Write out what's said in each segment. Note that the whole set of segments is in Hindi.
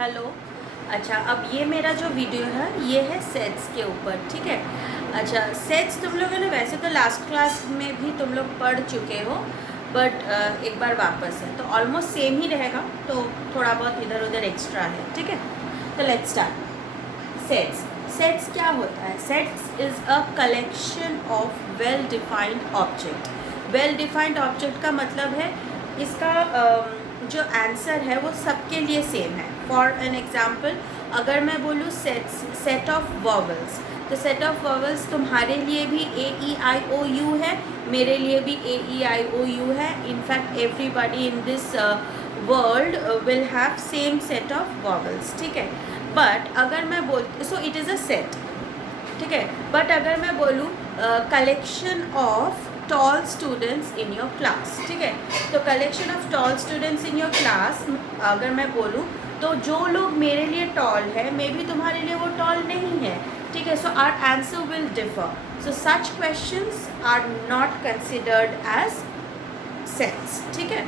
हेलो। अच्छा, अब ये मेरा जो वीडियो है ये है सेट्स के ऊपर, ठीक है। अच्छा, सेट्स तुम लोगों ने वैसे तो लास्ट क्लास में भी तुम लोग पढ़ चुके हो, बट एक बार वापस है तो ऑलमोस्ट सेम ही रहेगा, तो थोड़ा बहुत इधर उधर एक्स्ट्रा है, ठीक है। तो लेट्स स्टार्ट। सेट्स सेट्स क्या होता है? Sets is a collection of well defined object. Well defined object का मतलब है इसका जो आंसर है वो सबके लिए सेम है। फॉर एन एग्जाम्पल, अगर मैं बोलूँ सेट ऑफ वॉवल्स, तो सेट ऑफ वॉवल्स तुम्हारे लिए भी A E I O U है, मेरे लिए भी A E I O U है। In fact everybody in this world will have same set of vowels, ठीक है। बट अगर मैं so it is a set, ठीक है। बट अगर मैं बोलूँ collection of tall students in your class, ठीक है, तो collection of tall students in your class अगर मैं बोलूँ तो जो लोग मेरे लिए टॉल है मे बी तुम्हारे लिए वो टॉल नहीं है, ठीक है। So our answer will differ. So such questions are not considered as sets, ठीक है।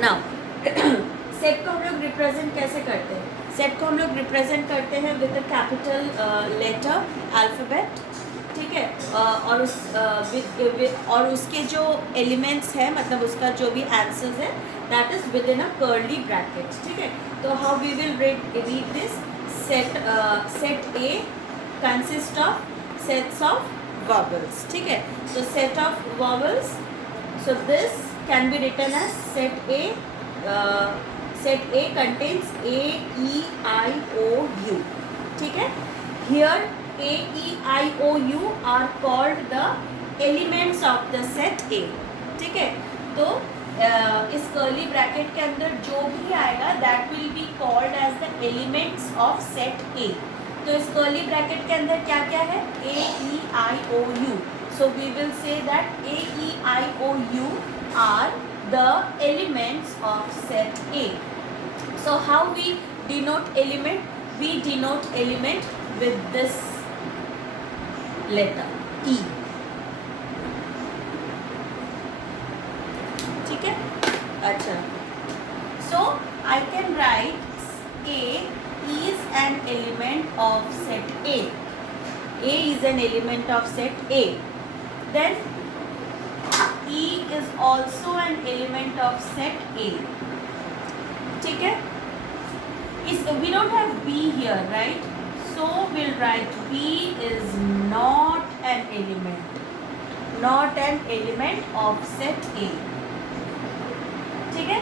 नाउ सेट को हम लोग रिप्रेजेंट कैसे करते हैं? सेट को हम लोग रिप्रेजेंट करते हैं with a capital letter alphabet, ठीक है। और उसके जो एलिमेंट्स है, मतलब उसका जो भी आंसर्स है, that is within a curly bracket, ठीक है। तो how we will read this? Set A consist of sets of vowels, ठीक है। तो set of vowels, so this can be written as set A. Set A contains A E I O U, ठीक है। Here A E I O U are called the elements of the set A, ठीक है। तो इस कर्ली ब्रैकेट के अंदर जो भी आएगा that will be called as the elements of set A। तो इस कर्ली ब्रैकेट के अंदर क्या क्या है? A E I O U. So we will say that A E I O U are the elements of set A. So how we denote element? We denote element with this letter E. ठीक है। अच्छा, so I can write A is an element of set A. A is an element of set A. Then E is also an element of set A, ठीक है। We don't have B here, right? So we'll write B is not an element of set A, ठीक है।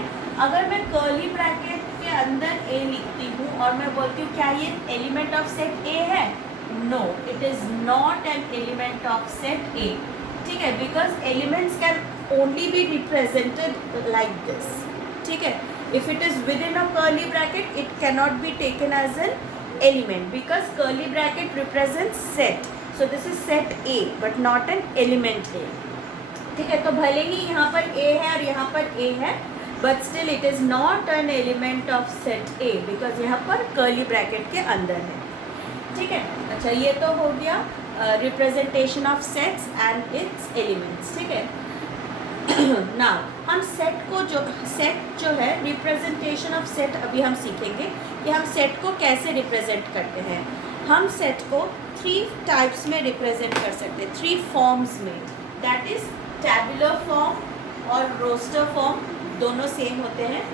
अगर मैं कर्ली ब्रैकेट के अंदर A लिखती हूँ और मैं बोलती हूँ क्या ये एलिमेंट ऑफ सेट A है? No, it is not an element of set A, ठीक है, because elements can only be represented like this, ठीक है। If it is within a curly bracket, it cannot be taken as an element because curly bracket represents set. So this is set A, but not an element A, ठीक है। तो भले ही यहाँ पर A है और यहाँ पर A है, but still it is not an element of set A because यहाँ पर curly bracket के अंदर है, ठीक है। अच्छा, ये तो हो गया representation of sets and it's elements, ठीक है। नाउ हम सेट जो है रिप्रेजेंटेशन ऑफ सेट अभी हम सीखेंगे कि हम सेट को कैसे रिप्रेजेंट करते हैं। हम सेट को 3 टाइप्स में रिप्रेजेंट कर सकते हैं, 3 फॉर्म्स में, दैट इज टैबुलर फॉर्म और रोस्टर फॉर्म, दोनों सेम होते हैं,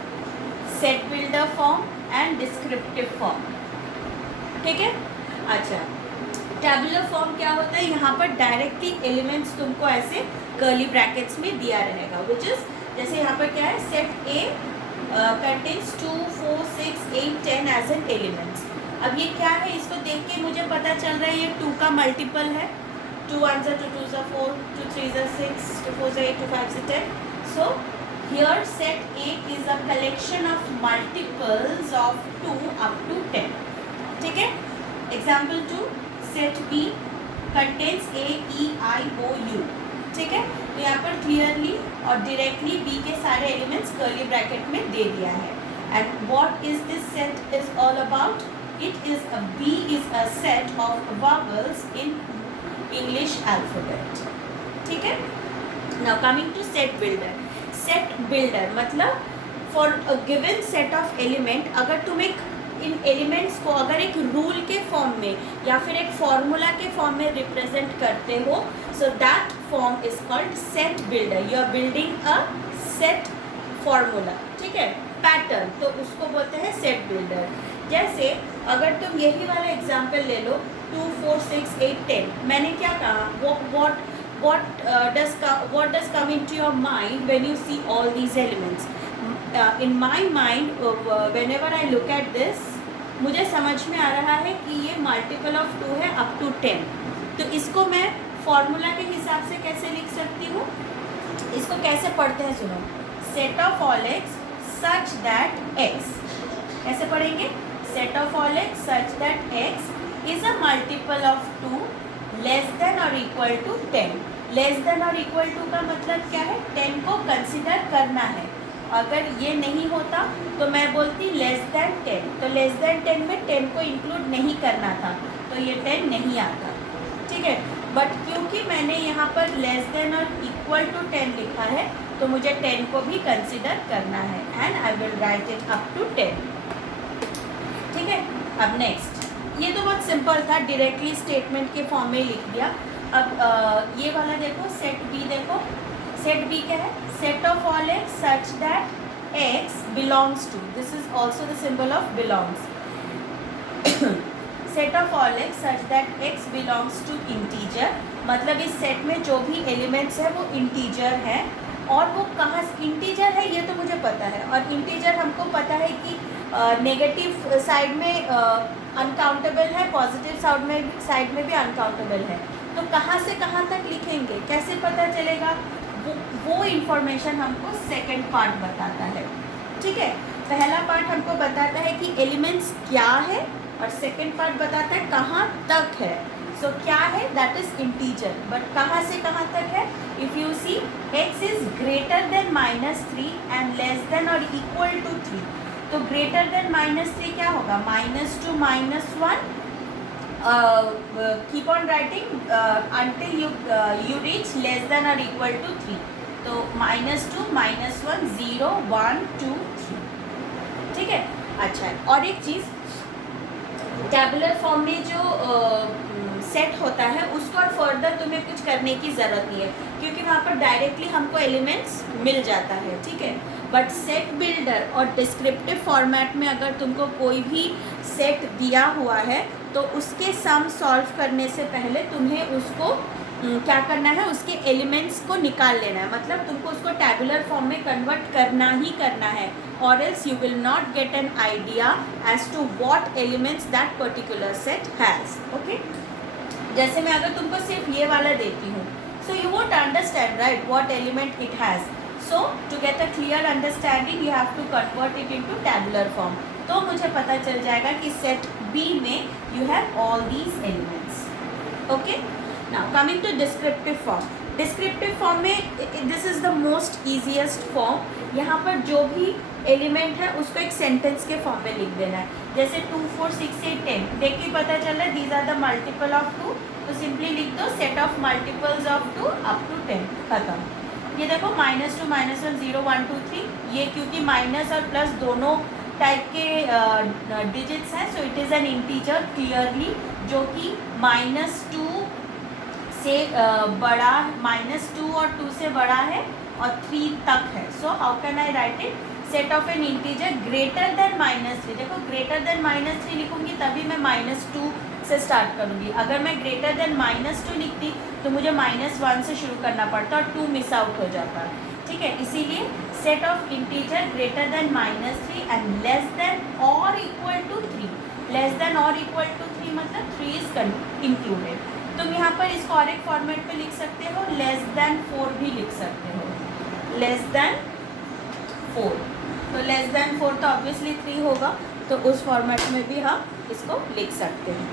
set builder form and descriptive form, ठीक है। अच्छा, टैबुलर फॉर्म क्या होता है? यहाँ पर डायरेक्टली एलिमेंट्स तुमको ऐसे कर्ली ब्रैकेट्स में दिया रहेगा, विच इज जैसे यहाँ पर क्या है, set A contains 2, 4, 6, 8, 10 as an elements. अब ये क्या है? इसको देख के मुझे पता चल रहा है ये 2 का मल्टीपल है। 2 1 2 2 4, 2 3 6, 2 4 8, 2 5 10। So here set A is a collection of multiples of 2 up to 10, ठीक है। Example 2, set B contains A E I O U, ठीक है। तो यहाँ पर क्लियरली और डायरेक्टली बी के सारे एलिमेंट्स कर्ली ब्रैकेट में दे दिया है। And what is this set is all about? It is B is a set of vowels in English alphabet, ठीक है। Now coming to set builder. Set builder मतलब for a given set of element, अगर तुम एक इन एलिमेंट्स को अगर एक रूल के फॉर्म में या फिर एक फॉर्मूला के फॉर्म में रिप्रेजेंट करते हो, so that form is called set builder. You are building a set formula, ठीक है, पैटर्न, तो उसको बोलते हैं सेट बिल्डर. जैसे अगर तुम यही वाला एग्जाम्पल ले लो 2, 4, 6, 8, 10. मैंने क्या कहा, what does come into your mind when you see all these elements? In my mind, whenever I look at this, मुझे समझ में आ रहा है कि ये मल्टीपल ऑफ 2 है अप टू 10. तो इसको मैं फॉर्मूला के हिसाब से कैसे लिख सकती हूँ, इसको कैसे पढ़ते हैं सुनो. Set of all x such that x, कैसे पढ़ेंगे, set of all x such that x is a multiple of 2 less than और इक्वल टू 10. लेस देन और इक्वल टू का मतलब क्या है, 10 को कंसिडर करना है. अगर ये नहीं होता तो मैं बोलती लेस देन 10. तो लेस देन 10 में 10 को इंक्लूड नहीं करना था, तो ये 10 नहीं आता, ठीक है. बट क्योंकि मैंने यहाँ पर लेस देन और इक्वल टू 10 लिखा है, तो मुझे 10 को भी कंसिडर करना है, and I will write it up to 10, ठीक है. अब नेक्स्ट, ये तो बहुत सिंपल था, डायरेक्टली स्टेटमेंट के फॉर्म में लिख दिया. अब ये वाला देखो, सेट बी देखो. सेट बी क्या है, set of all x such that x belongs to, this is also the symbol of belongs. Set of all x such that x belongs to integer, मतलब इस सेट में जो भी एलिमेंट्स है वो इंटीजर है. और वो कहाँ इंटीजर है ये तो मुझे पता है, और इंटीजर हमको पता है कि नेगेटिव साइड में अनकाउंटेबल है, पॉजिटिव साइड में भी अनकाउंटेबल है. तो कहाँ से कहाँ तक लिखेंगे, कैसे पता चलेगा, वो इंफॉर्मेशन हमको सेकंड पार्ट बताता है, ठीक है. पहला पार्ट हमको बताता है कि एलिमेंट्स क्या है, और सेकंड पार्ट बताता है कहाँ तक है. सो क्या है, दैट इज इंटीजर, बट कहाँ से कहाँ तक है. If you see x is greater than -3 and less than और इक्वल टू 3. तो ग्रेटर देन -3 क्या होगा, -2 -1, keep on writing until you reach less than or equal to 3. तो -2 -1 0 1 2 3, ठीक है. अच्छा, और एक चीज़, टैबुलर फॉर्म में जो सेट होता है उसको और फर्दर तुम्हें कुछ करने की ज़रूरत नहीं है, क्योंकि वहाँ पर डायरेक्टली हमको एलिमेंट्स मिल जाता है, ठीक है. बट सेट बिल्डर और डिस्क्रिप्टिव फॉर्मेट में अगर तुमको कोई भी सेट दिया हुआ है, तो उसके सम सॉल्व करने से पहले तुम्हें उसको क्या करना है, उसके एलिमेंट्स को निकाल लेना है. मतलब तुमको उसको टैबुलर फॉर्म में कन्वर्ट करना ही करना है, और else you will not get an idea as to what elements that particular set has. Okay, जैसे मैं अगर तुमको सिर्फ ये वाला देती हूँ, so you won't understand right what element it has. So to get a clear understanding you have to convert it into tabular form. तो मुझे पता चल जाएगा कि सेट बी में you have all these elements. Okay, now coming to descriptive form. Descriptive form में this is the most easiest form. यहाँ पर जो भी एलिमेंट है उसको एक सेंटेंस के फॉर्म में लिख देना है. जैसे 2 4 6 8 10 देख के पता चल रहा है these are the multiple of 2, तो सिंपली लिख दो set of multiples of 2 up to 10, खत्म. ये देखो -2 -1 0 1 2 3, ये क्योंकि माइनस और प्लस दोनों टाइप के डिजिट्स हैं, so it is an integer clearly, जो कि -2 से बड़ा, -2 और 2 से बड़ा है और 3 तक है. So how can I right it, set of N integer greater than -3. देखो ग्रेटर देन -3 लिखूंगी तभी मैं -2 से स्टार्ट करूंगी. अगर मैं ग्रेटर देन -2 लिखती तो मुझे -1 से शुरू करना पड़ता और 2 मिस आउट हो जाता, ठीक है. इसीलिए set of integer greater than -3 and less than और इक्वल टू 3. लेस देन और इक्वल टू 3 मतलब 3 इज इंक्लूडेड. तुम यहाँ पर इसको और एक फॉर्मेट पे लिख सकते हो, लेस देन 4 भी लिख सकते हो, लेस देन 4. तो लेस देन 4 तो ऑब्वियसली 3 होगा, तो उस फॉर्मेट में भी हम इसको लिख सकते हैं,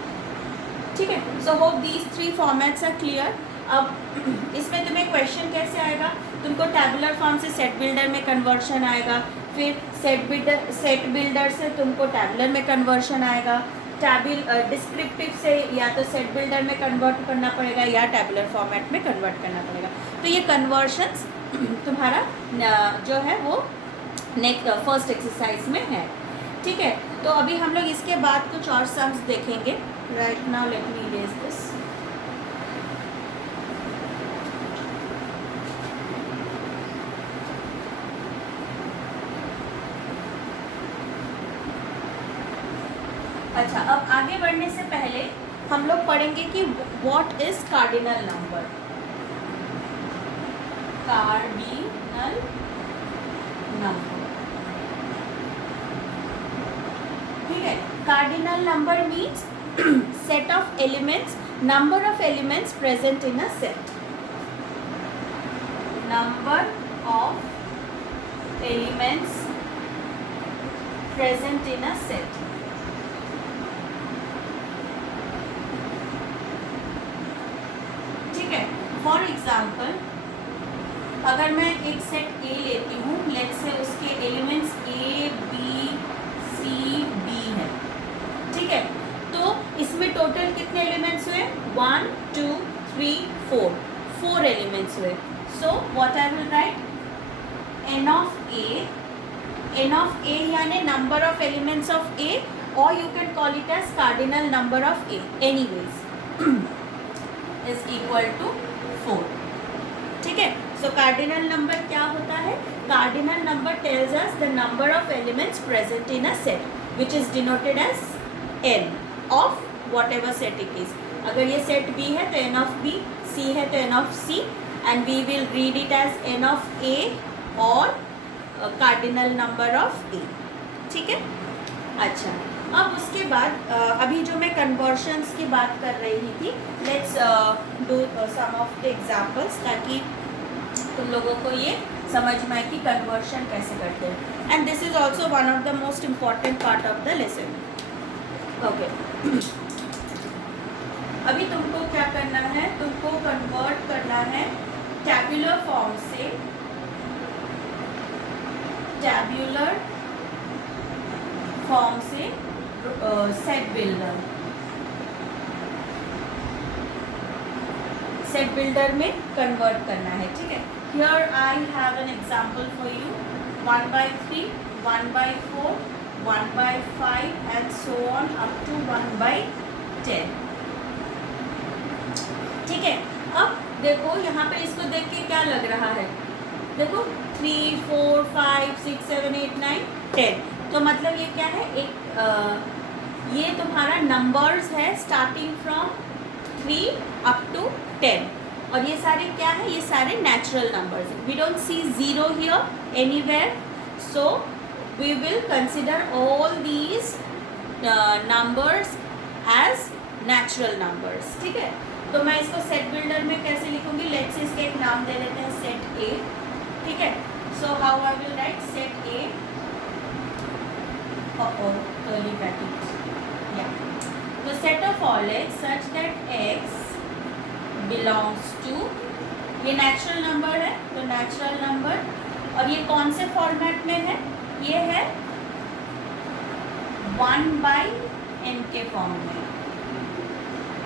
ठीक है. So hope these 3 formats are clear. अब इसमें तुम्हें क्वेश्चन कैसे आएगा, तुमको टैबुलर फॉर्म से सेट बिल्डर में कन्वर्शन आएगा, फिर सेट बिल्डर से तुमको टैबुलर में कन्वर्शन आएगा, डिस्क्रिप्टिव से या तो सेट बिल्डर में कन्वर्ट करना पड़ेगा या टैबुलर फॉर्मेट में कन्वर्ट करना पड़ेगा. तो ये कन्वर्शंस तुम्हारा जो है वो नेक्स्ट फर्स्ट एक्सरसाइज में है, ठीक है. तो अभी हम लोग इसके बाद कुछ और सम्स देखेंगे. Right now let me erase this. अच्छा, अब आगे बढ़ने से पहले हम लोग पढ़ेंगे कि what is cardinal number. Cardinal number, ठीक है. Cardinal number means set of elements, number of elements present in a set. Number of elements present in a set. For example, अगर मैं एक सेट ए लेती हूँ, लेट्स से उसके elements A B C D है, ठीक है. तो इसमें टोटल कितने एलिमेंट्स हुए? 1 2 3 4, 4 एलिमेंट्स हुए. So what I will write, N of A यानी number of elements of A, और you can call it as cardinal number of A anyways, is equal to 4. ठीक है. सो कार्डिनल नंबर क्या होता है? Cardinal number tells us the number of elements present in a set which is denoted as n of whatever set it is. अगर ये सेट B है तो n ऑफ B, C है तो n of C, and we will read it as n of A और कार्डिनल नंबर ऑफ A. ठीक है. अच्छा, अब उसके बाद अभी जो मैं कन्वर्शंस की बात कर रही थी, let's do some of the examples ताकि तुम लोगों को ये समझ में आए कि कन्वर्शन कैसे करते हैं. And this is also one of the most important part of the lesson. Okay, अभी तुमको क्या करना है? तुमको कन्वर्ट करना है टैब्यूलर फॉर्म से टैब्यूलर फॉर्म से सेट बिल्डर में कन्वर्ट करना है. ठीक है. Here I have an example for you. 1/3, 1/4, 1/5 and so on up to 1/10. ठीक है. अब देखो यहाँ पे इसको देख के क्या लग रहा है? देखो 3 4 5 6 7 8 9 10. तो मतलब ये क्या है? ये तुम्हारा नंबर्स है स्टार्टिंग फ्रॉम 3 अप टू 10. और ये सारे क्या है? ये सारे natural numbers. We don't see zero here anywhere, so we will consider all these numbers as natural numbers. ठीक है. तो मैं इसको सेट बिल्डर में कैसे लिखूंगी? लेट्स से इसके एक नाम दे देते हैं, सेट ए. ठीक है. So how I will write set ए और curly bracket. Yeah. The set of all x such that x belongs to, ये नेचुरल नंबर है तो नेचुरल नंबर, और ये कौन से फॉर्मेट में है? ये है 1/n के फॉर्म में.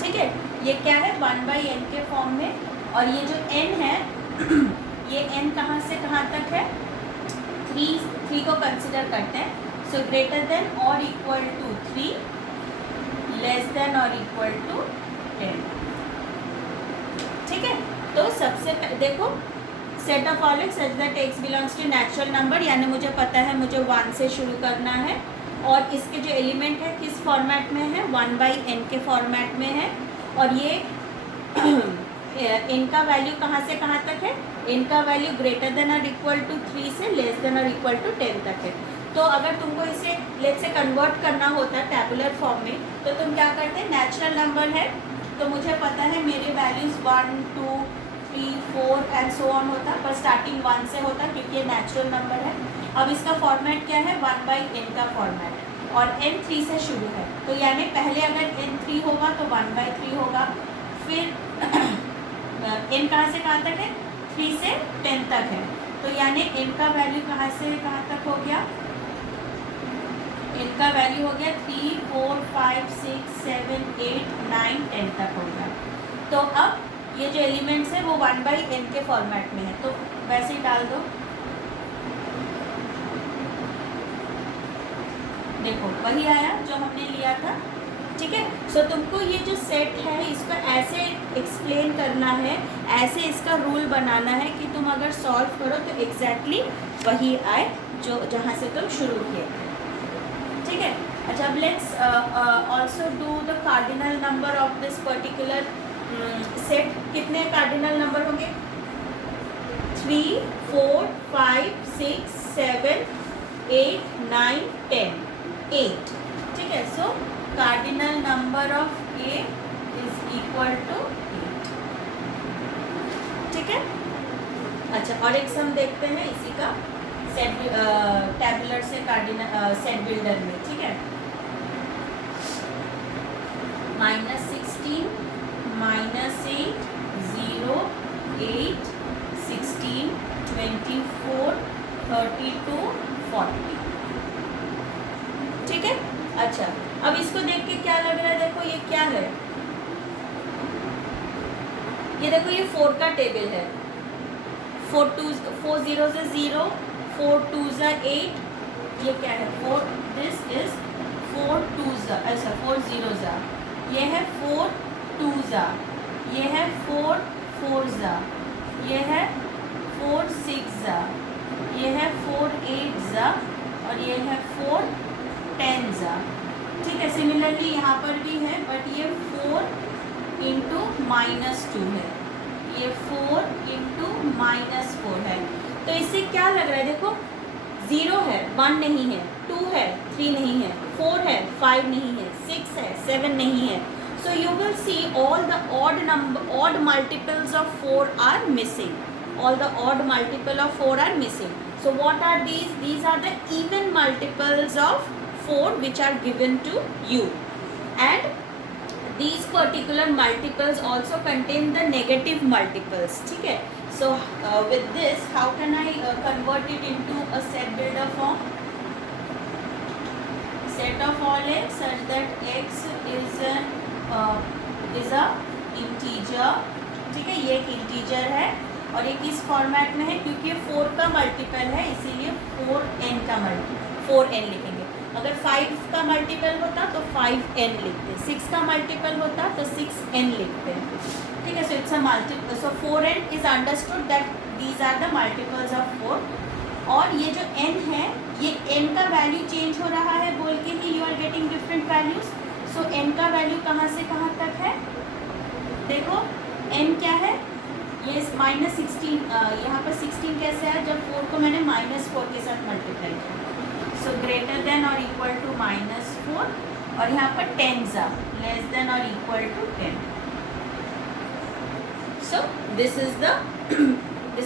ठीक है. ये क्या है? 1/n के फॉर्म में. और ये जो n है ये n कहाँ से कहाँ तक है? 3 को कंसिडर करते हैं. So greater than or equal to 3, less than or equal to 10. ठीक है. तो सबसे देखो set of all x such that x belongs to natural number, यानी मुझे पता है मुझे 1 से शुरू करना है, और इसके जो एलिमेंट है किस फॉर्मेट में है? 1/n के फॉर्मेट में है. और ये इनका वैल्यू कहाँ से कहाँ तक है? इनका वैल्यू ग्रेटर देन और इक्वल टू 3 से लेस देन और इक्वल टू 10 तक है. तो अगर तुमको इसे लेट से कन्वर्ट करना होता है टैबुलर फॉर्म में, तो तुम क्या करते हैं? नेचुरल नंबर है तो मुझे पता है मेरे वैल्यूज़ 1 2 3 4 एंड सो ऑन होता, पर स्टार्टिंग 1 से होता क्योंकि ये नेचुरल नंबर है. अब इसका फॉर्मेट क्या है? 1/n का फॉर्मेट, और n 3 से शुरू है. तो यानी पहले अगर n 3 होगा तो 1/3 होगा. फिर n कहाँ से कहाँ तक है? 3 से 10 तक है. तो यानी n का वैल्यू कहाँ से कहाँ तक हो गया? इनका वैल्यू हो गया 3 4 5 6 7 8 9 10 तक हो गया. तो अब ये जो एलिमेंट्स है वो 1/n के फॉर्मेट में है, तो वैसे ही डाल दो. देखो वही आया जो हमने लिया था, ठीक है। सो तुमको ये जो सेट है इसको ऐसे एक्सप्लेन करना है, ऐसे इसका रूल बनाना है कि तुम अगर सॉल्व करो तो एग्जैक्टली वही आए जो जहाँ से तुम शुरू किए, ठीक है। अच्छा, अब let's also do the cardinal number of this particular set. कितने कार्डिनल नंबर होंगे? 3, 4, 5, 6, 7, 8, 9, 10, 8, ठीक है। So cardinal number of A is equal to 8, ठीक है। अच्छा, और एक सम देखते हैं इसी का सेट टैबुलर से कार्डिनल सेट बिल्डर में, ठीक है। -16, -8, 0, 8, 16, 24, 32, 40, ठीक है। अच्छा, अब इसको देख के क्या लग रहा है? देखो ये क्या है, ये देखो ये 4 का टेबल है। 4 0 से 0, 4 2 8, ये क्या है? 4, दिस इज 4 2 ऐसा 4 0, ये है 4 2, ये है 4 4, ये है 4 6, ये है 4 8, और ये है 4 10, ठीक है। सिमिलरली यहाँ पर भी है, बट ये 4 इंटू -2 है, ये 4 इंटू -4 है। तो इससे क्या लग रहा है? देखो 0 है, 1 नहीं है, 2 है, 3 नहीं है, 4 है, 5 नहीं है, 6 है, 7 नहीं है। So you will see all the odd multiples of 4 are missing. All the odd multiple of 4 are missing. So what are these? These are the even multiples of 4 which are given to you. And these particular multiples also contain the negative multiples, ठीक है। So with this, how can I convert it into a set builder form? Set of all x such that x is a integer, ठीक है। ये एक इंटीजर है और ये किस फॉर्मेट में है? क्योंकि ये 4 का मल्टीपल है, इसीलिए 4n का मल्टीपल 4n लिखेंगे। अगर 5 का मल्टीपल होता तो 5n लिखते, 6 का मल्टीपल होता तो 6n लिखते, ठीक है। So it's a multiple, so 4n is understood that these are the multiples of 4। और ये जो n है, ये n का वैल्यू चेंज हो रहा है बोल के ही you are getting different values. So n का वैल्यू कहाँ से कहाँ तक है? देखो n क्या है? ये -16, यहाँ पर 16 कैसे है? जब 4 को मैंने -4 के साथ मल्टीप्लाई किया। सो ग्रेटर देन और इक्वल टू -4, और यहाँ पर 10 लेस देन और equal to 10। So this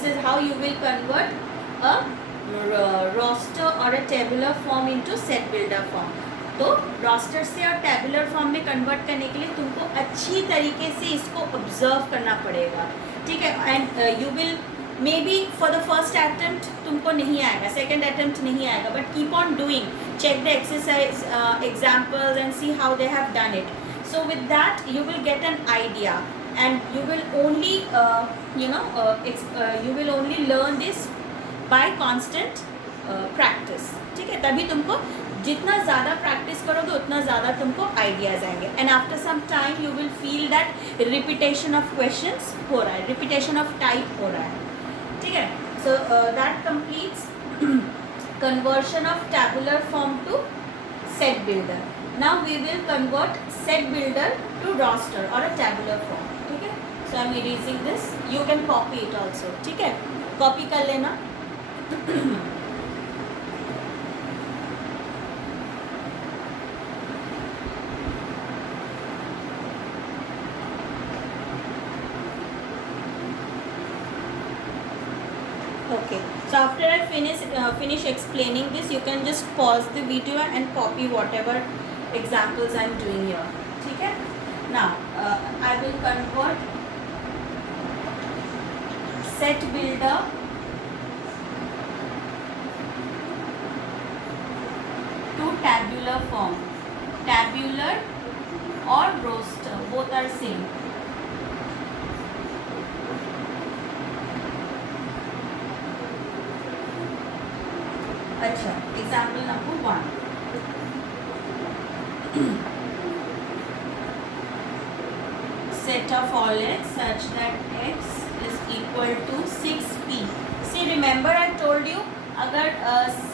is how you will convert a roster और a tabular form into set builder form. तो रोस्टर से और टेबुलर फॉर्म में कन्वर्ट करने के लिए तुमको अच्छी तरीके से इसको ऑब्जर्व करना पड़ेगा, ठीक है। And you will maybe for the first attempt तुमको नहीं आएगा, सेकेंड अटेम्प्ट नहीं आएगा, but keep on doing, check the exercise examples and see how they have done it. So with that you will get an idea and you will only you will only learn this by constant practice, ठीक है। तभी तुमको जितना ज़्यादा प्रैक्टिस करोगे उतना ज़्यादा तुमको आइडियाज़ आएंगे। And after some time you will feel that repetition of questions हो रहा है, रिपीटेशन ऑफ टाइप हो रहा है, ठीक है। So that completes conversion of tabular form to set builder. Now we will convert set builder to roster और अ टैबुलर फॉर्म, ठीक है। So I am erasing this, you can copy it also, ठीक है, कॉपी कर लेना। Okay, so after I finish explaining this, you can just pause the video and copy whatever examples I am doing here, ठीक है। Now I will convert set builder to tabular form. Tabular or roster, both are same. अच्छा, example number 1, set of all x such that x is equal to 6p. See, remember I told you, अगर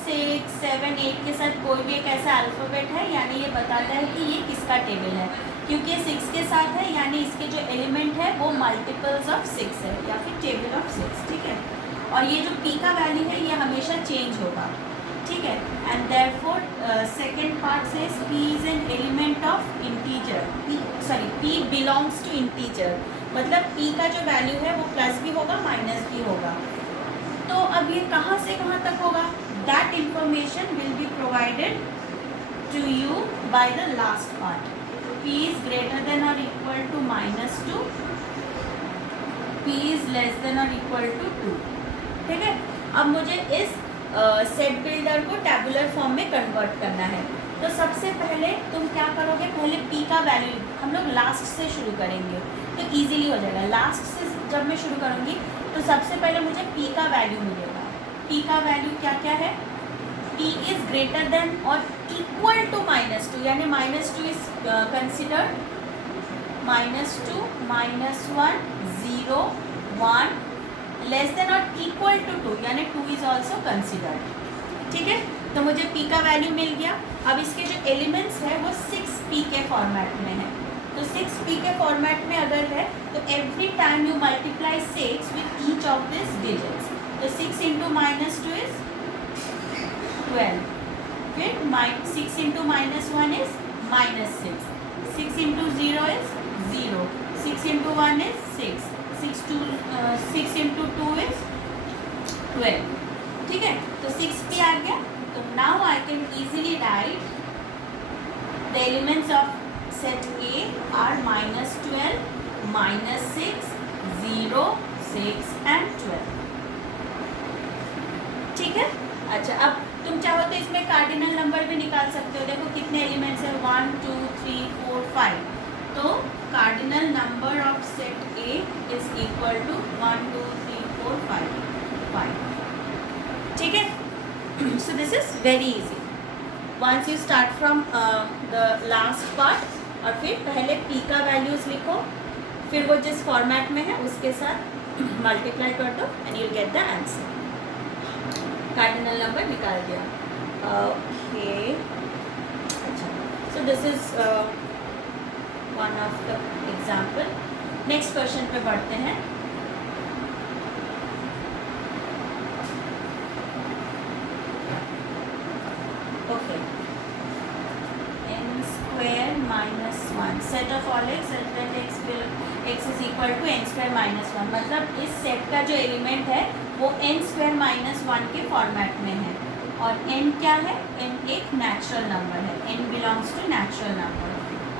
6, 7, 8 के साथ कोई भी एक ऐसा अल्फ़ाबेट है यानी ये बताता है कि ये किसका टेबल है, क्योंकि ये 6 के साथ है यानी इसके जो एलिमेंट है वो मल्टीपल्स ऑफ 6 है या फिर टेबल ऑफ 6, ठीक है। और ये जो p का वैल्यू है ये हमेशा चेंज होगा, ठीक है। And therefore second part says p is an element of integer, p belongs to integer, मतलब p का जो वैल्यू है वो प्लस भी होगा माइनस भी होगा। तो अब ये कहाँ से कहाँ तक होगा, that information will be provided to you by the last part. p is greater than और equal to -2, p is less than और इक्वल टू 2, ठीक है। अब मुझे इस सेट बिल्डर को टैबुलर फॉर्म में कन्वर्ट करना है। तो सबसे पहले तुम क्या करोगे, पहले p का वैल्यू हम लोग लास्ट से शुरू करेंगे तो इजीली हो जाएगा। लास्ट से जब मैं शुरू करूँगी तो सबसे पहले मुझे p का वैल्यू मिलेगा। p का वैल्यू क्या क्या है, p इज ग्रेटर देन और इक्वल टू -2 यानी -2 इज कंसिडर्ड, -2, -1, 0, 1, लेस देन और इक्वल टू 2 यानी 2 इज ऑल्सो कंसिडर्ड, ठीक है। तो मुझे p का वैल्यू मिल गया। अब इसके जो एलिमेंट्स है वो 6p के फॉर्मेट में है। तो 6p के फॉर्मेट में अगर है तो every time you multiply 6 with each of this digits. तो 6 इंटू -2 इज 12, फिर 6 into -1 is -6, 6 into 0 is 0, 6 into 1 is 6, 6 into 2 is 12, ठीक है। तो 6p आ गया। तो now I can easily right the elements of set A are -12, -6, 0, 6 and 12, ठीक है। अच्छा, अब तुम चाहो तो इसमें कार्डिनल नंबर भी निकाल सकते हो। देखो कितने एलिमेंट्स है, 1, 2, 3, 4, 5। तो cardinal number of set A is equal to 1, 2, 3, 4, 5, ठीक है। So this is very easy once you start from the last part, और फिर पहले p का वैल्यूज लिखो, फिर वो जिस फॉर्मेट में है उसके साथ मल्टीप्लाई कर दो and you get the answer. Cardinal number निकाल दिया, ओके। अच्छा, सो this is one of the example. Next question पे बढ़ते हैं। Okay, n square -1 set of all x such that x is equal to n square -1, मतलब इस सेट का जो एलिमेंट है वो n square -1 के फॉर्मेट में है। और n क्या है, n एक नेचुरल नंबर है, n belongs to natural number.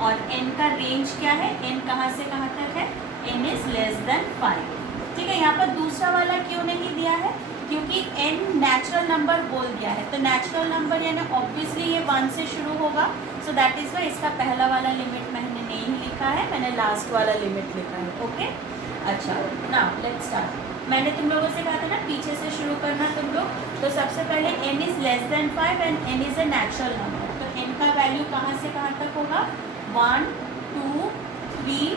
और n का रेंज क्या है, n कहाँ से कहाँ तक है, n इज लेस देन 5, ठीक है। यहाँ पर दूसरा वाला क्यों नहीं दिया है, क्योंकि n नेचुरल नंबर बोल दिया है। तो नेचुरल नंबर यानी ऑब्वियसली ये 1 से शुरू होगा। सो दैट इज़ वाई इसका पहला वाला लिमिट मैंने नहीं लिखा है, मैंने लास्ट वाला लिमिट लिखा है, ओके। अच्छा, नाउ लेट्स स्टार्ट। मैंने तुम लोगों से कहा था ना पीछे से शुरू करना तुम लोग। तो सबसे पहले n is less than 5 and n is a natural number. तो n का वैल्यू कहाँ से कहाँ तक होगा, 1, 2, 3,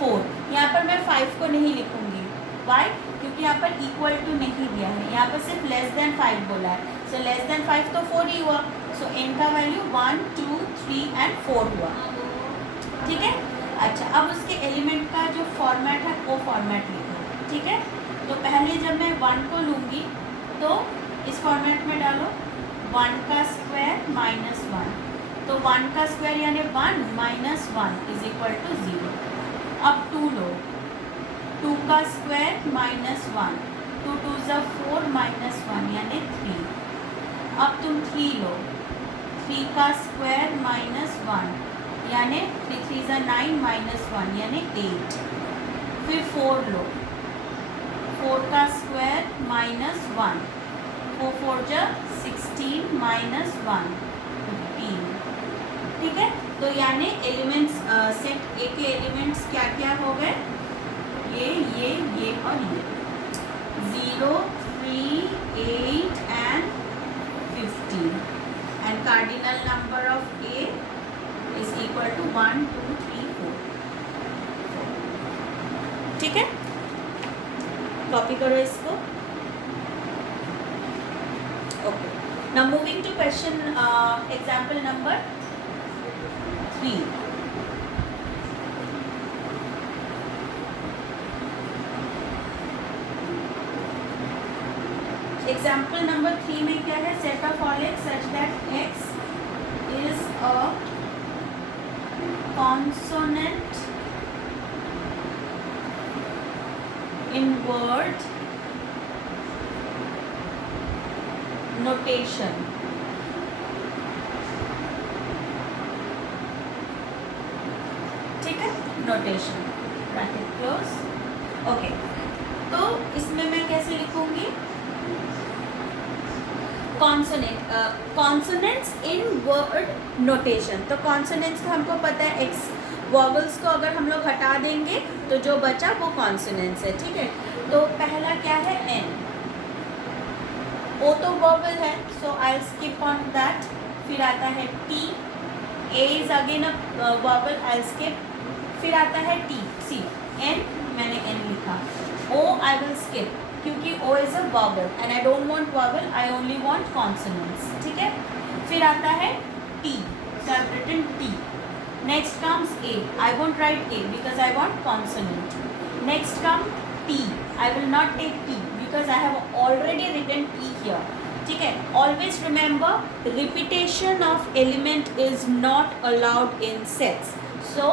4। यहाँ पर मैं 5 को नहीं लिखूँगी, वाई, क्योंकि यहाँ पर इक्वल टू नहीं दिया है, यहाँ पर सिर्फ लेस देन 5 बोला है। सो लेस देन 5 तो 4 ही हुआ। सो n का वैल्यू 1, 2, 3 एंड 4 हुआ, ठीक है। अच्छा, अब उसके एलिमेंट का जो फॉर्मेट है वो फॉर्मेट लिखो, ठीक है। तो पहले जब मैं 1 को लूँगी तो इस फॉर्मेट में डालो 1 का स्क्वायर -1। तो 1 का स्क्वायर यानी 1 -1 इज इक्वल टू 0। अब 2 लो, 2 का स्क्वायर -1, 2 2 ज़ा 4 -1 यानी 3। अब तुम 3 लो, 3 का स्क्वायर -1 यानी 3 3 ज़ा 9 -1 यानी 8। फिर 4 लो, 4 का स्क्वायर -1, 4 4 ज़ा 16 -1 15, ठीक है। तो यानी एलिमेंट्स सेट ए के एलिमेंट्स क्या क्या हो गए, ये और ये 0, 3, 8 and 15। And cardinal number of A is 1 2 3 4, ठीक है, कॉपी करो इसको। Okay, now moving to question example number 3। Example number 3 में क्या है, set of all x such that x is a consonant in word notation। ठीक है, नोटेशन ब्रैकेट क्लोज। ओके, तो इसमें मैं कैसे लिखूंगी, कॉन्सोनेंट, कॉन्सोनेंट्स इन वर्ड नोटेशन। तो कॉन्सोनेंट्स तो हमको पता है, एक्स वॉवल्स को अगर हम लोग हटा देंगे तो जो बचा वो कॉन्सोनेंट्स है, ठीक है। तो पहला क्या है, एन, ओ तो वॉवल है, so I skip on that. फिर आता है T, A is again a vowel, I skip. फिर आता है टी, सी, एन मैंने एन लिखा, ओ आई विल स्किप क्योंकि O is a vowel and I don't want vowel, I only want consonants, ठीक है। फिर आता है T, so I have written T. Next comes A. I won't write A because I want consonant. Next comes T. I will not take T because I have already written T here. ठीक है, always remember repetition of element is not allowed in sets. So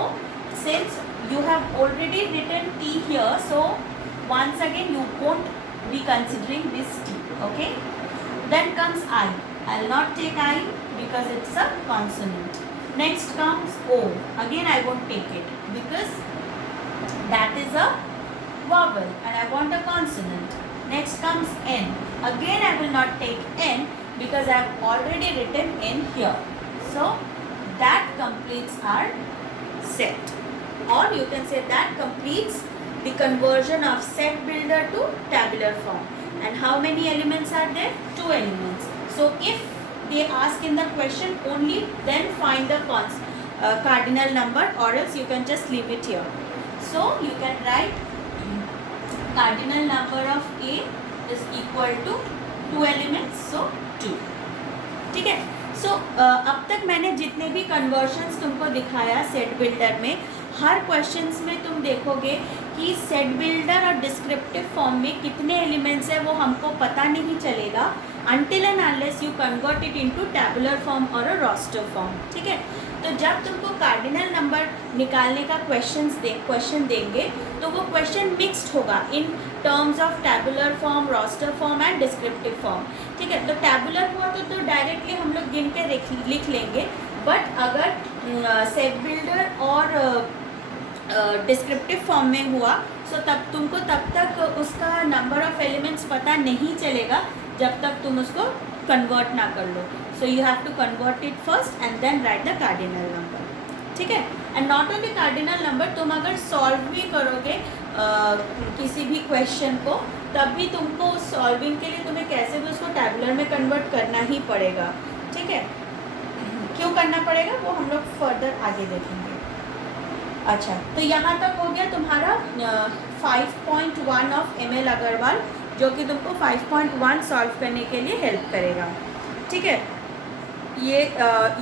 since you have already written T here, so once again you won't be considering this T. Okay. Then comes I. I'll not take I because it's a consonant. Next comes O. Again I won't take it because that is a vowel and I want a consonant. Next comes N. Again I will not take N because I have already written N here. So that completes our set, or you can say that completes the conversion of set builder to tabular form. And how many elements are there? 2 elements. So if they ask in the question only, then find the cardinal number, or else you can just leave it here. So you can write cardinal number of A is equal to 2 elements, so 2, ठीक है। सो अब तक मैंने जितने भी कन्वर्शंस तुमको दिखाया सेट बिल्डर में, हर क्वेश्चंस में तुम देखोगे कि सेट बिल्डर और डिस्क्रिप्टिव फॉर्म में कितने एलिमेंट्स है वो हमको पता नहीं चलेगा until and unless you convert it into tabular form or a roster form, ठीक है। तो जब तुमको कार्डिनल नंबर निकालने का क्वेश्चन देंगे तो वो क्वेश्चन मिक्स्ड होगा in terms of tabular form, roster form and descriptive form, ठीक है। तो टैबुलर हुआ तो डायरेक्टली हम लोग गिन के लिख लेंगे, बट अगर सेट बिल्डर और डिस्क्रिप्टिव फॉर्म में हुआ तो तुमको तब तक उसका नंबर ऑफ एलिमेंट्स पता नहीं चलेगा जब तक तुम उसको कन्वर्ट ना कर लो। So you have to convert it first and then write the cardinal number, ठीक है। And not only cardinal number, तुम अगर सॉल्व भी करोगे किसी भी क्वेश्चन को, तब भी तुमको सॉल्विंग के लिए तुम्हें कैसे भी उसको टैबुलर में कन्वर्ट करना ही पड़ेगा, ठीक है। क्यों करना पड़ेगा वो हम लोग फर्दर आगे देखेंगे। अच्छा, तो यहाँ तक हो गया तुम्हारा 5.1 ऑफ ML अग्रवाल, जो कि तुमको 5.1 सॉल्व करने के लिए हेल्प करेगा, ठीक है।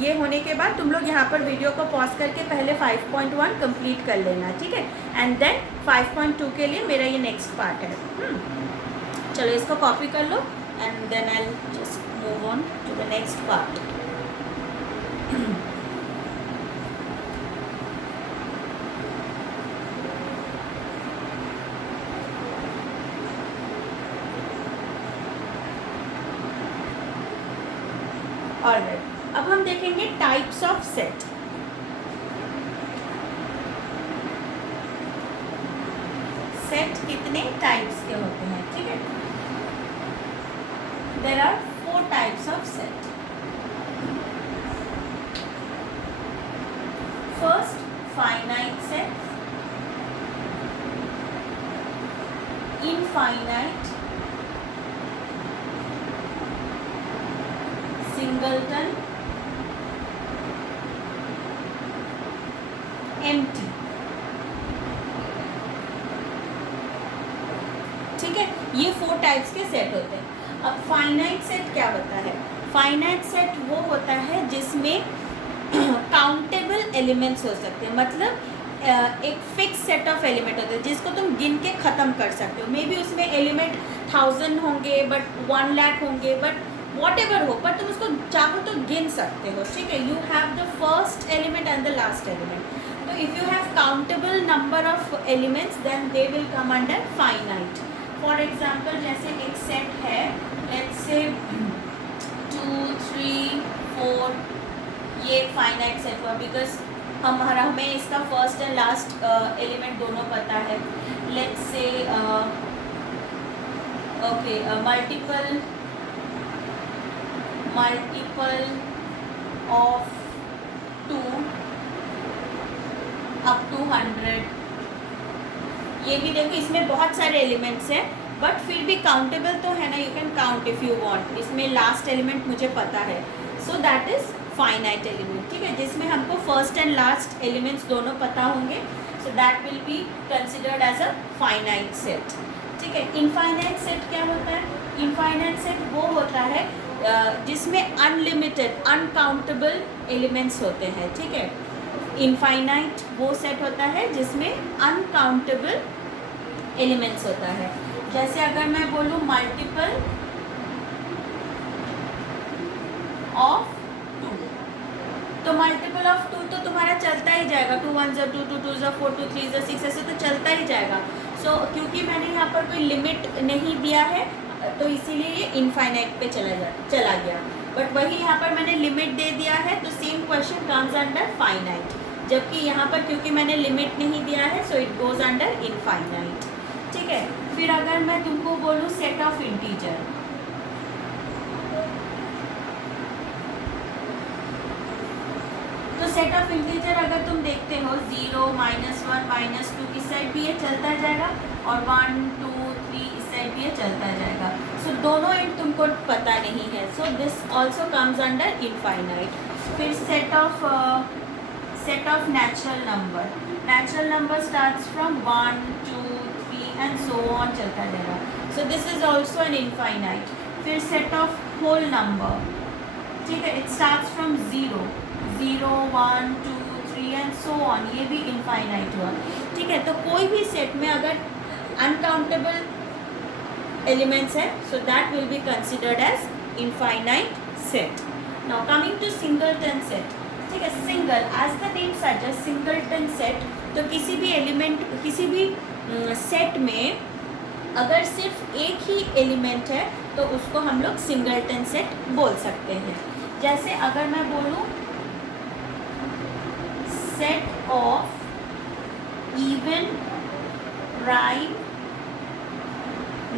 ये होने के बाद तुम लोग यहाँ पर वीडियो को पॉज करके पहले 5.1 कंप्लीट कर लेना, ठीक है। एंड देन 5.2 के लिए मेरा ये नेक्स्ट पार्ट है। चलो इसको कॉपी कर लो and then I just move on to the next part. Alright, अब हम देखेंगे टाइप्स ऑफ सेट। सेट कितने टाइप्स के होते हैं, ठीक है। There are 4 types of set. First, finite set, infinite, singleton, empty. ठीक है, ये 4 टाइप्स के सेट होते हैं। अब फाइनाइट सेट क्या होता है? फाइनाइट सेट वो होता है जिसमें काउंटेबल एलिमेंट्स हो सकते हैं, मतलब एक फिक्स सेट ऑफ एलिमेंट होते हैं जिसको तुम गिन के ख़त्म कर सकते हो। मे बी उसमें एलिमेंट 1000 होंगे, बट 1 लाख होंगे, बट वॉट एवर हो, बट तुम उसको चाहो तो गिन सकते हो। ठीक है, you have the first element and the last element. तो if you have countable number of elements then they will come under finite. For example, जैसे एक सेट है, लेट्स से 2 3 4, ये एक फाइनाइट सेट हुआ बिकॉज हमें इसका फर्स्ट एंड लास्ट एलिमेंट दोनों पता है। Let's say okay, multiple of 2 up to 100। ये भी देखो, इसमें बहुत सारे एलिमेंट्स हैं बट फिर भी काउंटेबल तो है ना, you can count if you want. इसमें लास्ट एलिमेंट मुझे पता है, so that is finite element. ठीक है, जिसमें हमको फर्स्ट एंड लास्ट एलिमेंट्स दोनों पता होंगे, so that will be considered as a finite set. ठीक है, इनफाइनाइट सेट क्या होता है? इनफाइनाइट सेट वो होता है जिसमें अनलिमिटेड अनकाउंटेबल एलिमेंट्स होते हैं। ठीक है, इनफाइनाइट वो सेट होता है जिसमें अनकाउंटेबल एलिमेंट्स होता है। जैसे अगर मैं बोलूँ मल्टीपल ऑफ 2, तो मल्टीपल ऑफ 2 तो तुम्हारा चलता ही जाएगा, 2 1 2 2 2 4 2 3 6, ऐसे तो चलता ही जाएगा। सो क्योंकि मैंने यहाँ पर कोई लिमिट नहीं दिया है तो इसीलिए ये इनफाइनाइट पे चला गया। बट वही यहाँ पर मैंने लिमिट दे दिया है तो same question comes under finite, जबकि यहाँ पर क्योंकि मैंने लिमिट नहीं दिया है so it goes under infinite. ठीक है, फिर अगर मैं तुमको बोलूँ सेट ऑफ इंटीजर, तो सेट ऑफ इंटीजर अगर तुम देखते हो 0 -1 -2 इस साइड भी ये चलता जाएगा और 1 2 3 इस साइड भी ये चलता जाएगा। सो दोनों एंड तुमको पता नहीं है, so this also comes under infinite. फिर set of natural number, natural number starts from 1 2 3 and so on चलता जाएगा, so this is also an infinite. फिर सेट ऑफ होल नंबर, ठीक है, it starts from 0 1 2 3 and so on, ये भी इनफाइनाइट हुआ। ठीक है, तो कोई भी सेट में अगर अनकाउंटेबल एलिमेंट्स है so that will be considered as infinite set. Now coming to singleton set. ठीक है, single as the name suggest singleton set, तो किसी भी एलिमेंट किसी भी सेट में अगर सिर्फ एक ही एलिमेंट है तो उसको हम लोग सिंगलटन सेट बोल सकते हैं। जैसे अगर मैं बोलूँ set of even prime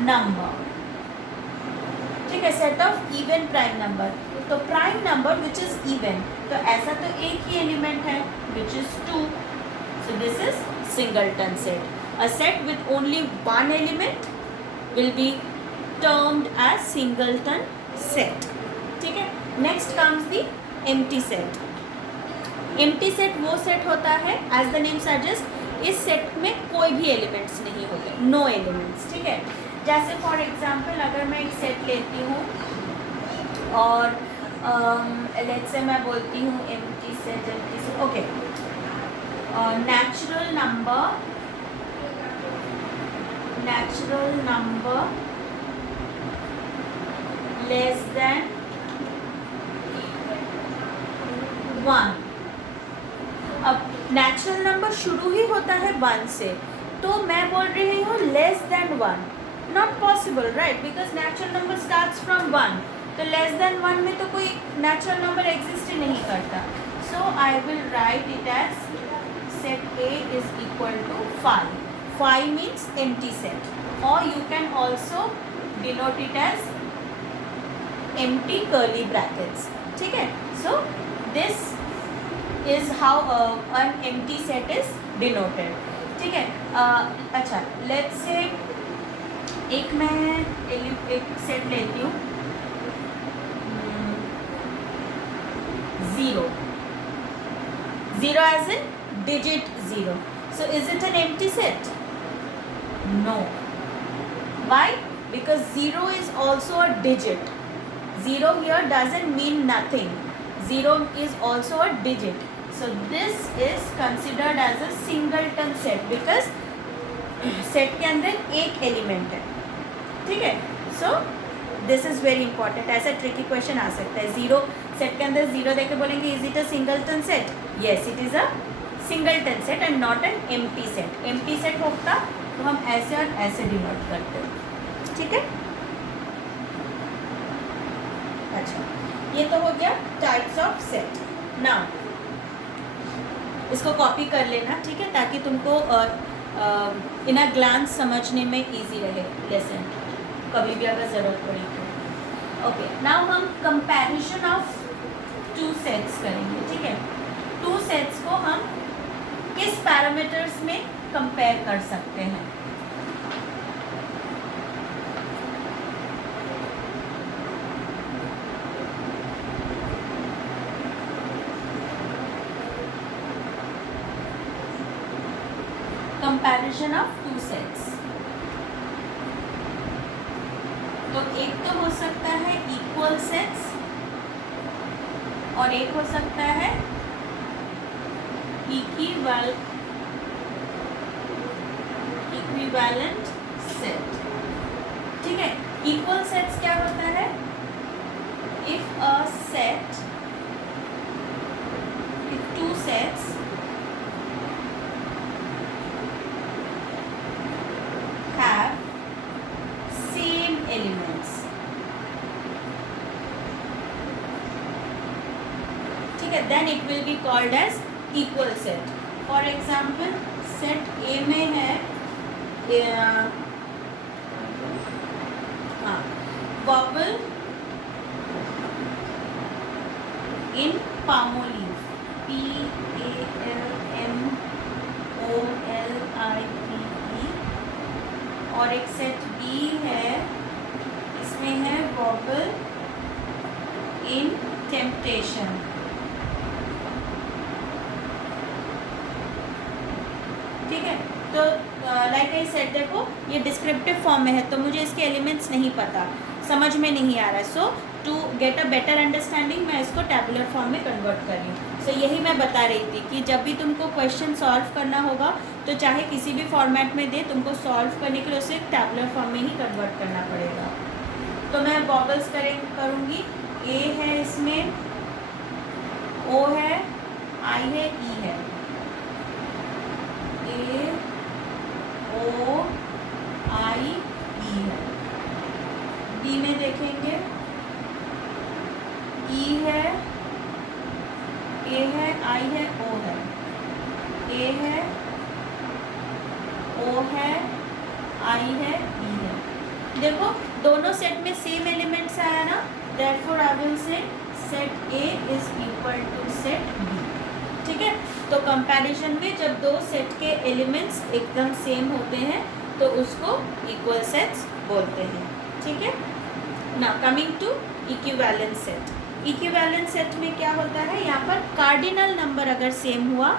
number, ठीक है, set of even prime number, तो prime number which is even, तो ऐसा तो एक ही एलिमेंट है which is 2, so this is singleton set. A set with only one element will be termed as singleton set. ठीक है, next comes the empty set. empty set वो set होता है as the name suggests इस set में कोई भी elements नहीं होते, no elements। ठीक है, जैसे for example अगर मैं एक set लेती हूँ और let's say मैं बोलती हूँ empty set okay, natural number less than 1। अब नेचुरल नंबर शुरू ही होता है 1 से, तो मैं बोल रही हूँ less than 1, not possible right, because natural number starts from 1, तो लेस देन 1 में तो कोई नेचुरल नंबर एग्जिस्ट ही नहीं करता। So I will write it as set A is equal to 5. 5 means empty set, or you can also denote it as empty curly brackets। ठीक है, so this is how an empty set is denoted। ठीक है, अच्छा let's say एक मैं एक सेट लेती हूँ 0 as in digit 0. So is it an empty set? No. Why? Because 0 is also a digit. 0 here doesn't mean nothing. 0 is also a digit. So this is considered as a singleton set because set के अंदर एक एलिमेंट है. ठीक है. So this is very important. ऐसा ट्रिकी क्वेश्चन आ सकता है. जीरो सेट के अंदर जीरो देके बोलेंगे is it a singleton set? Yes, it is a singleton set and not an empty set. Empty set होता तो हम ऐसे और ऐसे डिनोट करते हैं. ठीक है. अच्छा, ये तो हो गया टाइप्स ऑफ सेट. नाउ इसको कॉपी कर लेना. ठीक है, ताकि तुमको इन अ ग्लांस समझने में इजी रहे लेसन, कभी भी अगर ज़रूरत पड़ी तो. ओके, नाउ हम कंपैरिजन ऑफ टू सेट्स करेंगे. ठीक है. टू सेट्स को हम किस पैरामीटर्स में कंपेयर कर सकते हैं? Comparison of two sets. तो एक तो हो सकता है इक्वल सेट्स और एक हो सकता है इक्विवेलेंट सेट. ठीक है. इक्वल सेट्स क्या होता है? If a set, if two sets elements. ठीक है, then it will be called as equal set. For example, set A में है vowel in Palmolive, PALMOLIVE, और एक सेट B है, इसमें है vowel in temptation. ठीक है. तो लाइक आई सेड, देखो ये डिस्क्रिप्टिव फॉर्म में है तो मुझे इसके एलिमेंट्स नहीं पता, समझ में नहीं आ रहा है. So to get a better understanding मैं इसको टैबुलर फॉर्म में कन्वर्ट कर रही हूँ. सो यही मैं बता रही थी कि जब भी तुमको क्वेश्चन सॉल्व करना होगा तो चाहे किसी भी फॉर्मेट में दे, तुमको सॉल्व करने के लिए उसे टैबुलर फॉर्म में ही कन्वर्ट करना पड़ेगा. तो मैं वॉवल्स करूँगी. ए है, इसमें ओ है, आई है, ई है. ए ओ आई ई है. बी में देखेंगे ई है, ए है, आई है, ओ है. ए है, ओ है, आई है, ई है. देखो दोनों सेट में सेम एलिमेंट्स आया ना, therefore I will say set A is equal to set B. ठीक है. तो कंपैरिजन में जब दो सेट के एलिमेंट्स एकदम सेम होते हैं तो उसको इक्वल सेट्स बोलते हैं. ठीक है. Now coming to equivalent set. Equivalent set में क्या होता है, यहाँ पर कार्डिनल नंबर अगर सेम हुआ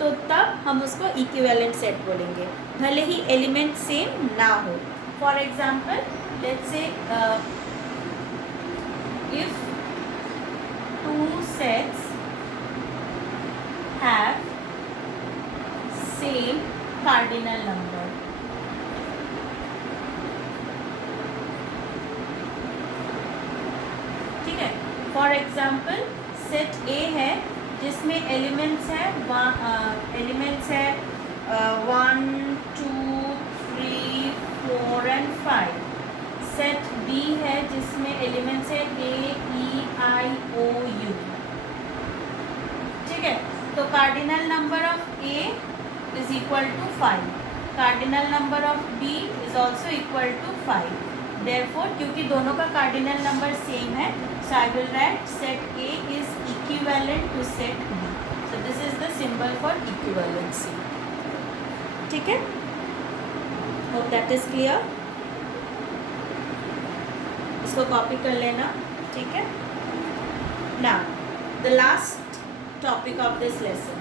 तो तब हम उसको इक्विवेलेंट सेट बोलेंगे, भले ही एलिमेंट सेम ना हो. For example let's say if two sets have same cardinal number. ठीक है. फॉर एग्जाम्पल सेट ए है जिसमें एलिमेंट्स है 1 2 3 4 एंड 5. सेट बी है जिसमें एलिमेंट्स है ए ई आई ओ यू. ठीक है. तो cardinal number of A is equal to 5. Cardinal number of B is also equal to 5. Therefore क्योंकि दोनों का कार्डिनल नंबर सेम है, so I will write set A is equivalent to set B. So this is the symbol for equivalency. ठीक है. Hope that is clear. इसको कॉपी कर लेना. ठीक है. Now the last topic of this lesson.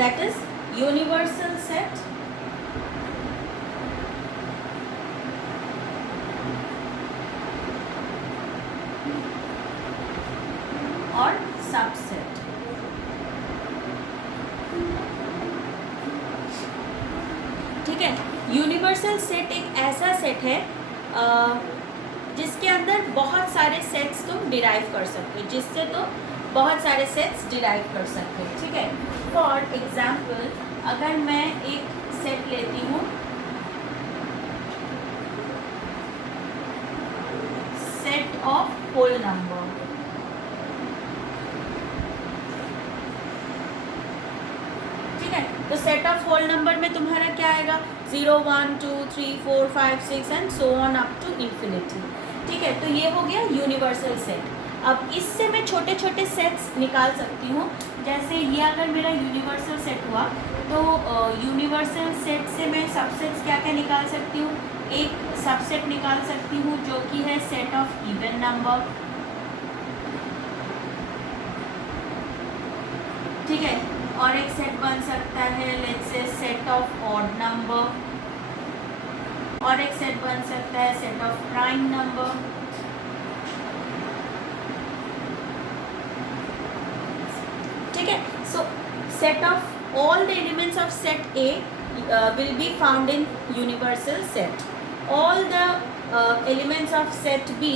that is universal set और सबसेट। ठीक है, यूनिवर्सल सेट एक ऐसा सेट है जिसके अंदर बहुत सारे सेट्स तुम डिराइव कर सकते हो, जिससे तो बहुत सारे सेट्स डिराइव कर सकते हो। ठीक है, फॉर एग्जाम्पल अगर मैं एक सेट लेती हूँ सेट ऑफ होल नंबर, ठीक है, तो सेट ऑफ होल नंबर में तुम्हारा क्या आएगा 0 1 2 3 4 5 6 and so on up to infinity. ठीक है, तो ये हो गया यूनिवर्सल सेट। अब इससे मैं छोटे छोटे सेट्स निकाल सकती हूँ। जैसे ये अगर मेरा यूनिवर्सल सेट हुआ तो यूनिवर्सल सेट से मैं सबसेट्स क्या क्या निकाल सकती हूँ, एक सबसेट निकाल सकती हूँ जो कि है सेट ऑफ इवन नंबर। ठीक है, और एक सेट बन सकता है लेट्स से सेट ऑफ ऑड नंबर, और एक सेट बन सकता है सेट ऑफ प्राइम नंबर। ठीक है, सो set of all the elements of set A will be found in universal set. All the elements of set B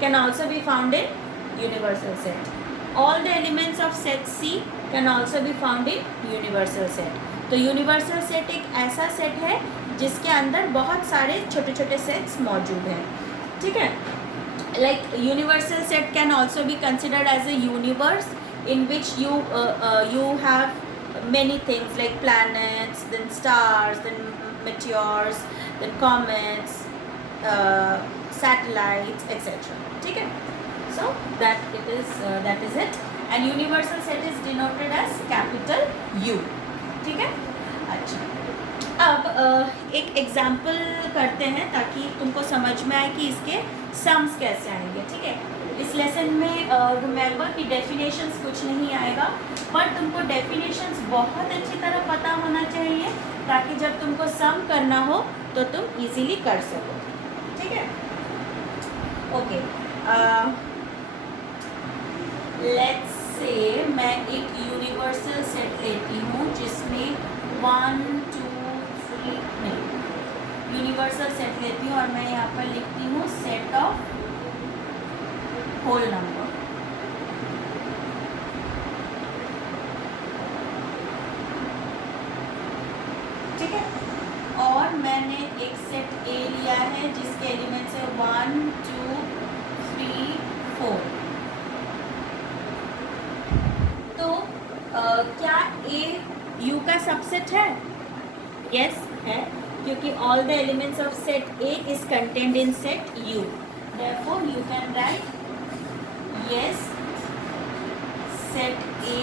can also be found in universal set. All the elements of set C can also be found in universal set. तो universal set एक ऐसा set है जिसके अंदर बहुत सारे छोटे छोटे सेट्स मौजूद हैं। ठीक है, like universal set can also be considered as a universe in which you have many things like planets, then stars, then meteors, then comets, satellites, etc. ठीक है, so that is it, and universal set is denoted as capital U. ठीक है, अच्छा, अब एक एग्जाम्पल करते हैं ताकि तुमको समझ में आए कि इसके सम्स कैसे आएंगे। ठीक है, इस लेसन में रिमेंबर कि डेफिनेशंस कुछ नहीं आएगा, पर तुमको डेफिनेशंस बहुत अच्छी तरह पता होना चाहिए ताकि जब तुमको सम करना हो तो तुम इजीली कर सको। ठीक है, ओके, लेट्स से मैं एक यूनिवर्सल सेट लेती हूँ जिसमें 1 2 3 नहीं, यूनिवर्सल सेट लेती हूँ और मैं यहाँ पर लिखती हूँ सेट ऑफ होल नंबर। ठीक है, और मैंने एक सेट ए लिया है जिसके एलिमेंट्स है 1 2 3 4। तो क्या ए यू का सबसेट है? यस है, क्योंकि all the elements of set A is contained in set you. Therefore you can write yes, set A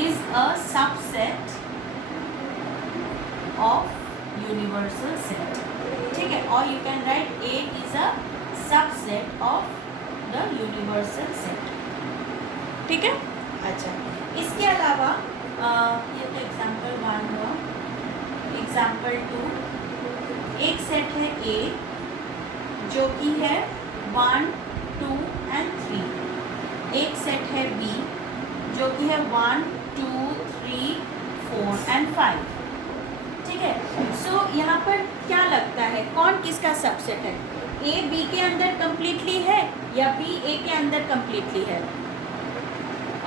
is a subset of universal set. ठीक है, और you can write A is a subset of the universal set. ठीक है, अच्छा, इसके अलावा ये तो एग्जाम्पल 1 हुआ। एग्जाम्पल 2, एक सेट है A जो कि है 1 2 एंड 3। एक सेट है B जो कि है 1 2 3 4 एंड 5। ठीक है, सो यहाँ पर क्या लगता है कौन किसका सबसेट है? ए बी के अंदर कम्प्लीटली है या बी ए के अंदर कम्प्लीटली है?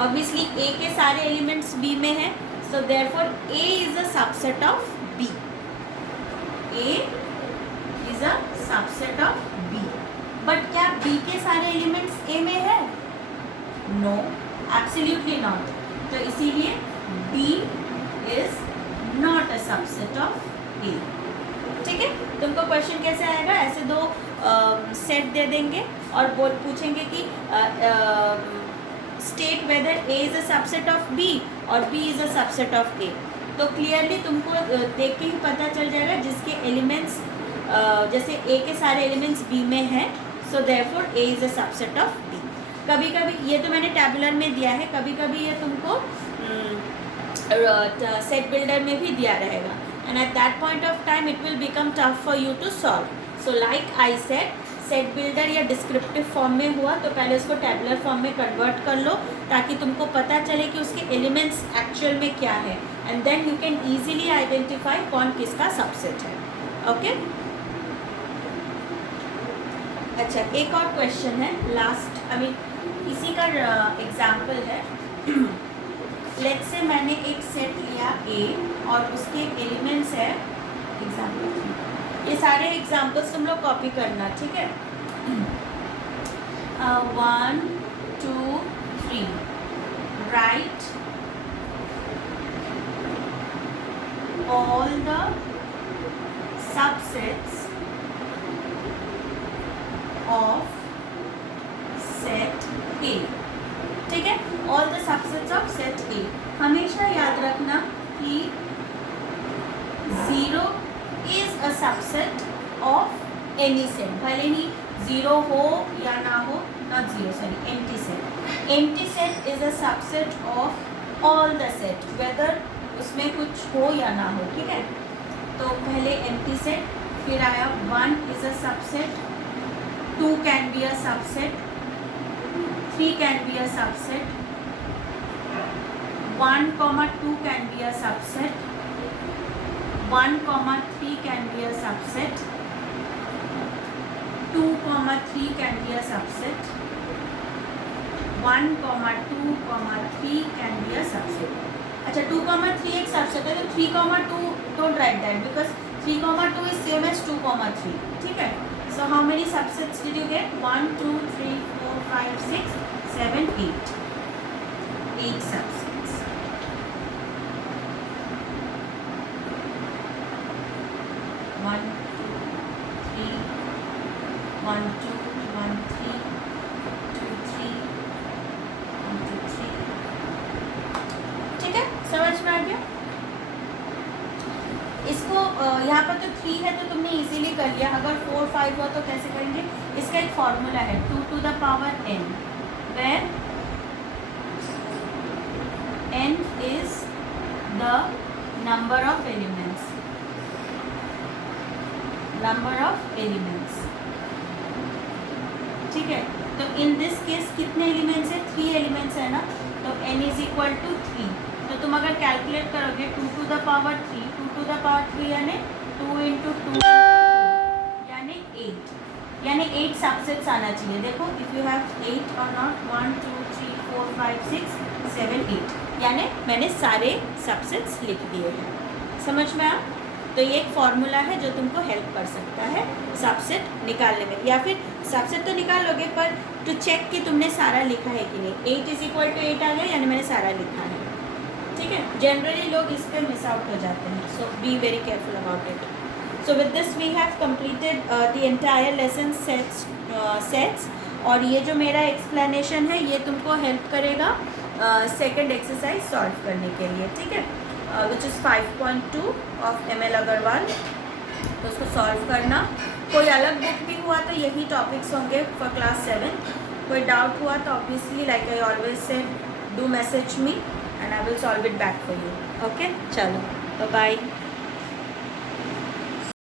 ऑब्वियसली ए के सारे एलिमेंट्स बी में है, so therefore A is a subset of B. A is a subset of B, but क्या बी के सारे एलिमेंट्स ए में है? No, absolutely not. तो इसीलिए B is not a subset of A. ठीक है, तुमको क्वेश्चन कैसे आएगा? ऐसे दो सेट दे देंगे और पूछेंगे कि state whether A is a subset of B और B is a subset of A. तो क्लियरली तुमको देख के ही पता चल जाएगा जिसके एलिमेंट्स जैसे ए के सारे एलिमेंट्स बी में हैं, so therefore A is a subset of B. कभी कभी ये तो मैंने टैबुलर में दिया है, कभी कभी ये तुमको सेट बिल्डर में भी दिया रहेगा, and at that point of time it will become tough for you to solve. So like I said, set builder या डिस्क्रिप्टिव फॉर्म में हुआ तो पहले उसको टेबुलर फॉर्म में कन्वर्ट कर लो, ताकि तुमको पता चले कि उसके एलिमेंट्स एक्चुअल में क्या है, and then you can easily identify कौन किसका सबसेट है. ओके. अच्छा, एक और क्वेश्चन है लास्ट, अभी इसी का एग्जाम्पल है. लेट्स से मैंने एक सेट लिया A और उसके एलिमेंट्स है एग्जाम्पल. ये सारे एग्जाम्पल्स तुम लोग कॉपी करना, ठीक है. 1 2 3 right all the subsets of set A. ठीक है, all the subsets of set A. हमेशा याद रखना कि 0 is a subset of any set, भले ही 0 हो या ना हो, not 0 sorry, empty set. Empty set is a subset of all the set, whether उसमें कुछ हो या ना हो. ठीक है, तो पहले empty set, फिर आया 1 is a subset, 2 can be a subset, 3 can be a subset, 1 2 can be a subset, 1 3 can be a subset, 2 3 can be a subset, 1 2 3 can be a subset. अच्छा, 2 3 एक सबसेट है, तो 3 2 don't write that because 3 2 is same as 2 3. ठीक है. So how many subsets did you get? 1 2 3 4 5 6 7 8. 8 subsets. One, two, 1 2 1 3 2 3 1 2 3. ठीक है, समझ में आ गया. इसको यहाँ पर तो 3 है तो तुमने इजीली कर लिया. अगर 4 5 हुआ तो कैसे करेंगे? इसका एक फॉर्मूला है 2 to the power n, where n is the number of elements. ठीक है, तो इन दिस केस कितने एलिमेंट्स है? 3 एलिमेंट्स है ना, तो n इज इक्वल टू 3. तो तुम अगर कैलकुलेट करोगे 2 to the power 3, 2 to the power 3 यानी 2 into 2 यानी 8, यानी 8 सबसेट्स आना चाहिए. देखो, इफ यू हैव 8 और नॉट 1 2 3 4 5 6 7 8, यानी मैंने सारे सबसेट्स लिख दिए हैं. समझ में आ? तो ये एक फॉर्मूला है जो तुमको हेल्प कर सकता है सबसेट निकालने में, या फिर सबसेट तो निकाल लोगे पर टू चेक कि तुमने सारा लिखा है कि नहीं. 8 इज इक्वल टू 8 आ गया, यानी मैंने सारा लिखा है. ठीक है, जनरली लोग इस पे मिस आउट हो जाते हैं, so be very careful about it. So with this we have completed the entire lesson sets. और ये जो मेरा एक्सप्लेनेशन है ये तुमको हेल्प करेगा सेकेंड एक्सरसाइज सॉल्व करने के लिए. ठीक है, which is 5.2 of ML Agarwal. तो उसको सॉल्व करना. कोई अलग बुक भी हुआ तो यही टॉपिक्स होंगे फॉर क्लास 7. कोई डाउट हुआ तो obviously like I always say do message me and I will solve it back for you. Okay, चलो, बाय.